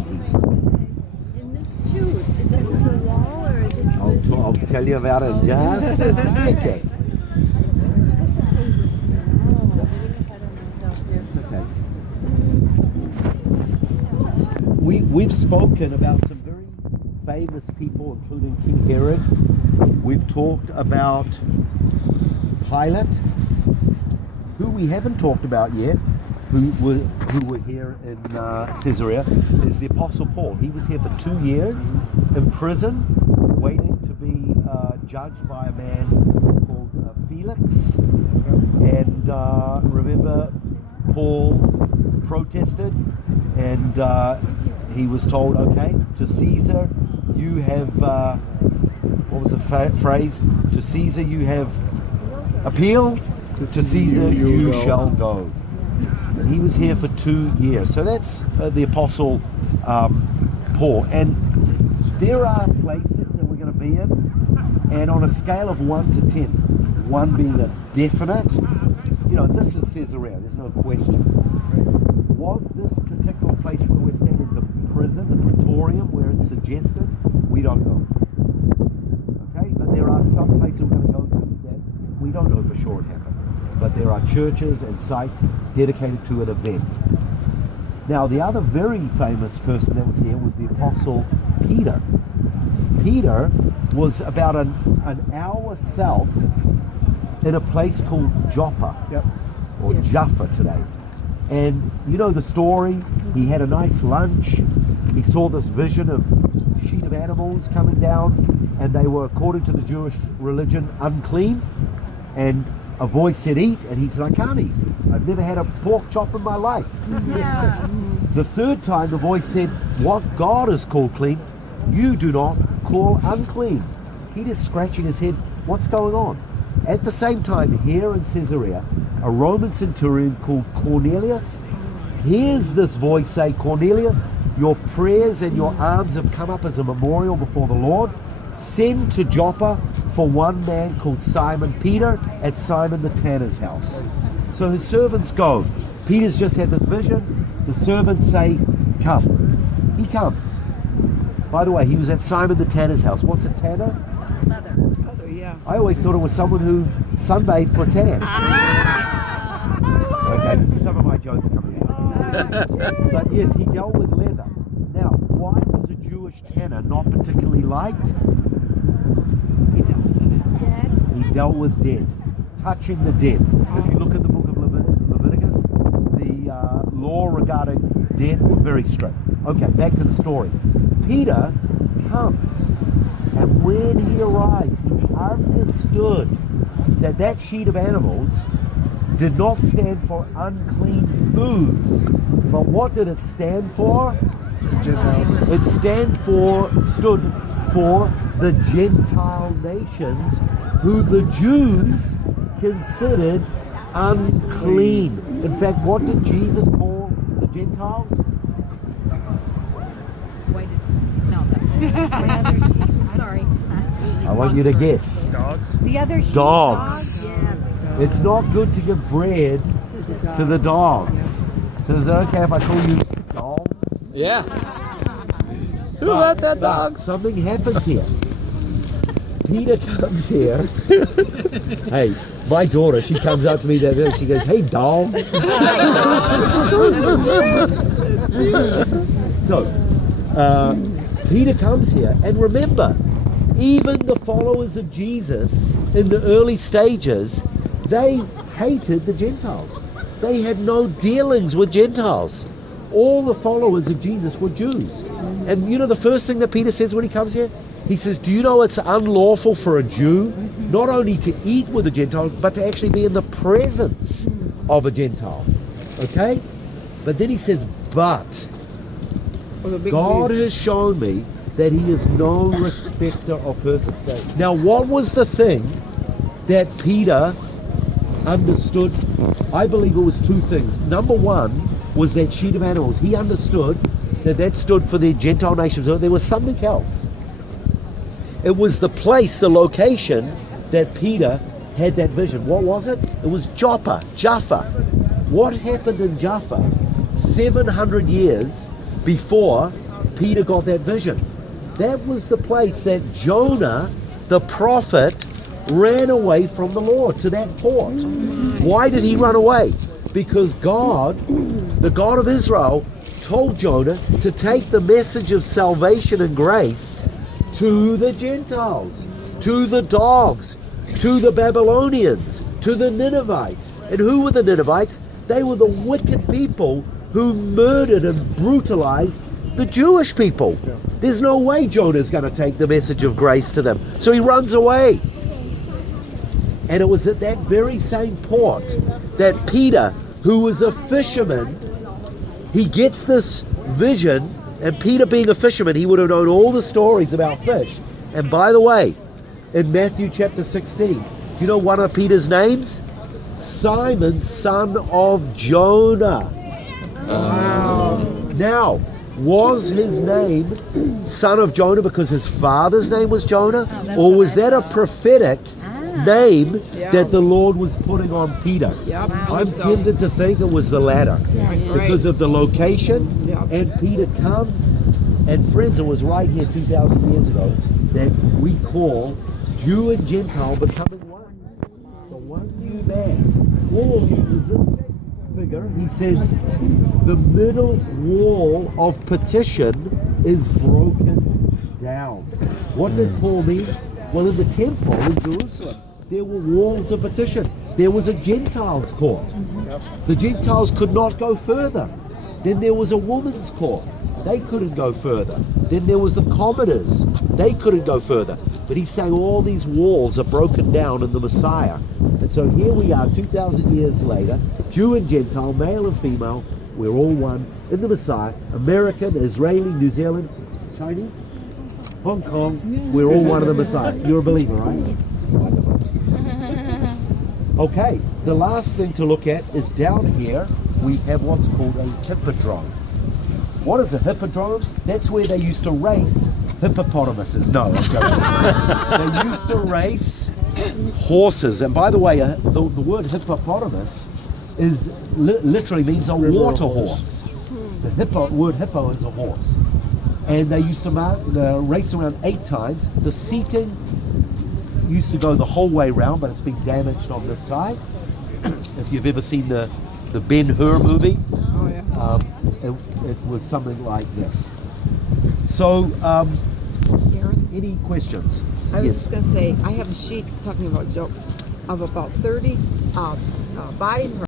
90s. In this too, this is a wall or this is I'll tell you about it in just a second. We've spoken about some very famous people, including King Herod. We've talked about Pilate. Who we haven't talked about yet, who were here in Caesarea, is the Apostle Paul. He was here for 2 years in prison, waiting to be judged by a man called Felix. And remember, Paul protested, and he was told, okay, to Caesar you have, what was the phrase? To Caesar you have appealed, to Caesar you shall go. And he was here for 2 years. So that's the Apostle Paul. And there are places that we're going to be in, and on a scale of 1 to 10, 1 being a definite, this is Caesarea, there's no question. Was this particular place where we're standing the prison, the Praetorium, where it's suggested? We don't know. Okay, but there are some places we're going to go to that we don't know for sure it happened. But there are churches and sites dedicated to an event. Now, the other very famous person that was here was the Apostle Peter. Peter was about an hour south in a place called Joppa, or Jaffa today. And you know the story, he had a nice lunch, he saw this vision of a sheet of animals coming down, and they were, according to the Jewish religion, unclean, and a voice said eat, and he said, I can't eat, I've never had a pork chop in my life. The third time the voice said, what God has called clean, you do not call unclean. Peter's scratching his head, what's going on? At the same time, here in Caesarea, a Roman centurion called Cornelius hears this voice say, Cornelius, your prayers and your alms have come up as a memorial before the Lord. Send to Joppa for one man called Simon Peter at Simon the tanner's house. So his servants go. Peter's just had this vision. The servants say, come. He comes. By the way, he was at Simon the tanner's house. What's a tanner? mother. I always thought it was someone who sunbathed for a tan. Okay, this is some of my jokes coming out. But yes, he dealt with leather. Now, why was a Jewish tanner not particularly liked? He dealt with dead, touching the dead. If you look at the book of Leviticus, the law regarding dead were very strict. Okay, back to the story. Peter comes, and when he arrives, he understood that that sheet of animals did not stand for unclean foods. But what did it stand for? Gentiles. It stood for the Gentile nations, who the Jews considered unclean. In fact, what did Jesus call the Gentiles? Sorry. I want you to guess. Dogs. The other sheep Dogs. It's not good to give bread to the dogs. So is it okay if I call you dog? Yeah. Who let that dog? Something happens here. Peter comes here. Hey, my daughter, she comes up to me the other day, she goes, hey dog. So, Peter comes here, and remember, even the followers of Jesus in the early stages, they hated the Gentiles. They had no dealings with Gentiles. All the followers of Jesus were Jews. And you know the first thing that Peter says when he comes here? He says, do you know it's unlawful for a Jew not only to eat with a Gentile, but to actually be in the presence of a Gentile? Okay? But then he says, but God has shown me that he is no respecter of persons. Now, what was the thing that Peter understood? I believe it was two things. Number one was that sheet of animals. He understood that that stood for the Gentile nations. There was something else. It was the place, the location that Peter had that vision. What was it? It was Joppa, Jaffa. What happened in Jaffa 700 years before Peter got that vision. That was the place that Jonah, the prophet, ran away from the Lord, to that port. Why did he run away? Because God, the God of Israel, told Jonah to take the message of salvation and grace to the Gentiles, to the dogs, to the Babylonians, to the Ninevites. And who were the Ninevites? They were the wicked people who murdered and brutalized the Jewish people. There's no way Jonah's going to take the message of grace to them. So he runs away. And it was at that very same port that Peter, who was a fisherman, he gets this vision. And Peter, being a fisherman, he would have known all the stories about fish. And by the way, in Matthew chapter 16, you know one of Peter's names? Simon, son of Jonah. Wow. Now, was his name son of Jonah because his father's name was Jonah? Or was that a prophetic name that the Lord was putting on Peter? I'm tempted to think it was the latter because of the location. And Peter comes, and friends, it was right here 2,000 years ago that we call Jew and Gentile becoming one. The one new man. Paul uses this figure. He says the middle wall of petition is broken down. What did Paul mean? Well, in the temple in Jerusalem, there were walls of petition. There was a Gentiles' court. The Gentiles could not go further. Then there was a woman's court. They couldn't go further. Then there was the commoners. They couldn't go further. But he's saying all these walls are broken down in the Messiah. And so here we are 2,000 years later, Jew and Gentile, male and female, we're all one in the Messiah. American, Israeli, New Zealand, Chinese, Hong Kong, we're all one in the Messiah. You're a believer, right? Okay, the last thing to look at is down here we have what's called a hippodrome. What is a hippodrome? That's where they used to race hippopotamuses. No, I'm joking. They used to race horses. And by the way, the word hippopotamus is literally means a water horse. The word hippo is a horse. And they used to race around 8 times. The seating used to go the whole way around, but it's been damaged on this side. If you've ever seen the Ben-Hur movie, it was something like this. So, Aaron, any questions? I was Yes. just going to say, I have a sheet talking about jokes of about 30 body